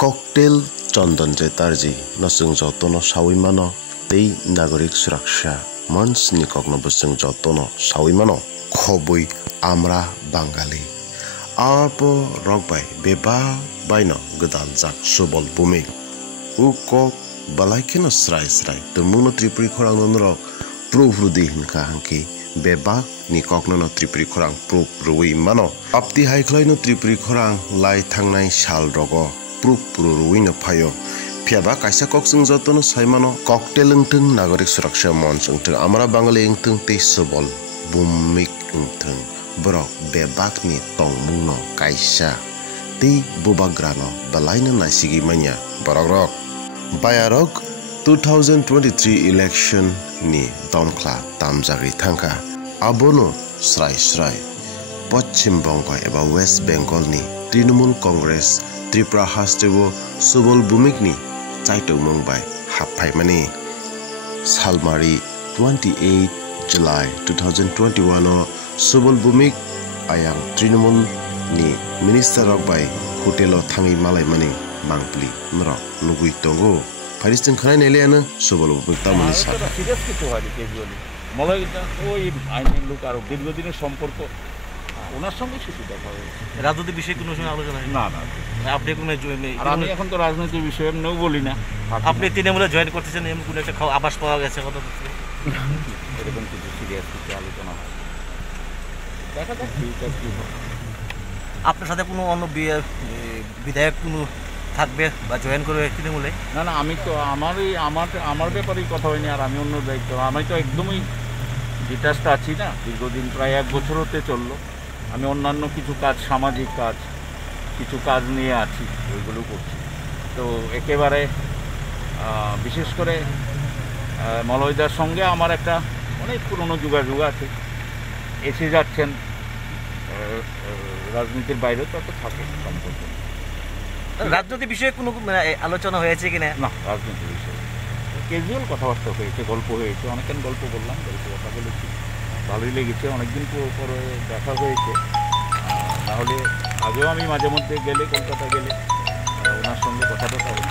cocktail चंदन चेटार्जी नसुं जतन साविमानो तै नागरिक सुरक्षा मंच नि कग्न बसुं जतन साविमानो खबुई आमरा बांगाली आरपो रगबाय बेबा बायनो गोदान जाक सुबल बुमिक उ कक बालायखेनो स्राय स्राय तमुनो त्रिपुरी खरां नरक प्रुफ्रुदी हिनका हांखि बेबा नि कग्नो त्रिपुरी खरां प्रुफ्रुई मानो आपति हाइख्लायनो त्रिपुरी खरां लाई थांनाय साल रगो प्रुफ्रुईनो फायो फियाबा कायसा कक्सुं जतन साइमानो कॉकटेल इंथों नागरिक सुरक्षा मंच इंथों आमरा बांगाली इंथों तै Subal बुमिक इंथों borok bebakni tongmungno kaisa tei bubagrano balaino nasigi manya borok rok bayarok 2023 election ni domkla tamjagri thangka abono srai srai Paschim Bongo eba West Bengal ni Trinamool Congress Tripura hastebo subol bumikni chaito mungbai happai mani salmari 28 July 2021 subol bumik ayang Trinamool ni minister rok bai hotel thangi malai mani mangpli mrok nugui tongo faristin khanai neleana subol bumik tamani sa serious kichu hoy casually মনে ওই আইনের লোক আর দীর্ঘদিনের সম্পর্ক ওনার সঙ্গে শুধু দেখা হয়েছে রাজনৈতিক বিষয়ে কোনো সময় আলোচনা হয় না আপনি কোনো আর আমি এখন তো রাজনৈতিক বিষয়ে এমনিও বলি না আপনি তৃণমূলে জয়েন করতেছেন এমন কোনো একটা আবাস পাওয়া গেছে কথা এরকম কিছু সিরিয়াস কিছু আলোচনা হয় দেখা যাক কি হয় আপনার সাথে কোনো অন্য বিধায়ক কোনো থাকবে বা জয়েন করবে তৃণমূলে না আমি তো আমার ব্যাপারেই কথা হয়নি আর আমি অন্য দায়িত্ব আমি তো একদমই ডিটাচড আছি না দীর্ঘদিন প্রায় 1 বছর হতে চললো আমি অন্যান্য কিছু কাজ সামাজিক কাজ কিছু কাজ নিয়ে আছি ওইগুলো করছি তো একেবারে বিশেষ করে মলয়দার সঙ্গে আমার একটা অনেক পুরনো যোগাযোগ আছে এসে যাচ্ছেন রাজনীতির বাইরেও তো থাকে সম্পর্ক রাজনৈতিক বিষয়ে কোনো আলোচনা হয়েছে কিনা না রাজনৈতিক বিষয়ে ক্যাজুয়াল কথাবার্তা হয়েছে গল্প হয়েছে অনেকক্ষণ গল্প বললাম গল্প কথা বলেছি ভালোই লেগেছে অনেকদিন পরে দেখা হয়েছে তাহলে আগেও আমি মাঝে মধ্যে গেলে কলকাতা গেলে ওনার সঙ্গে কথা হতো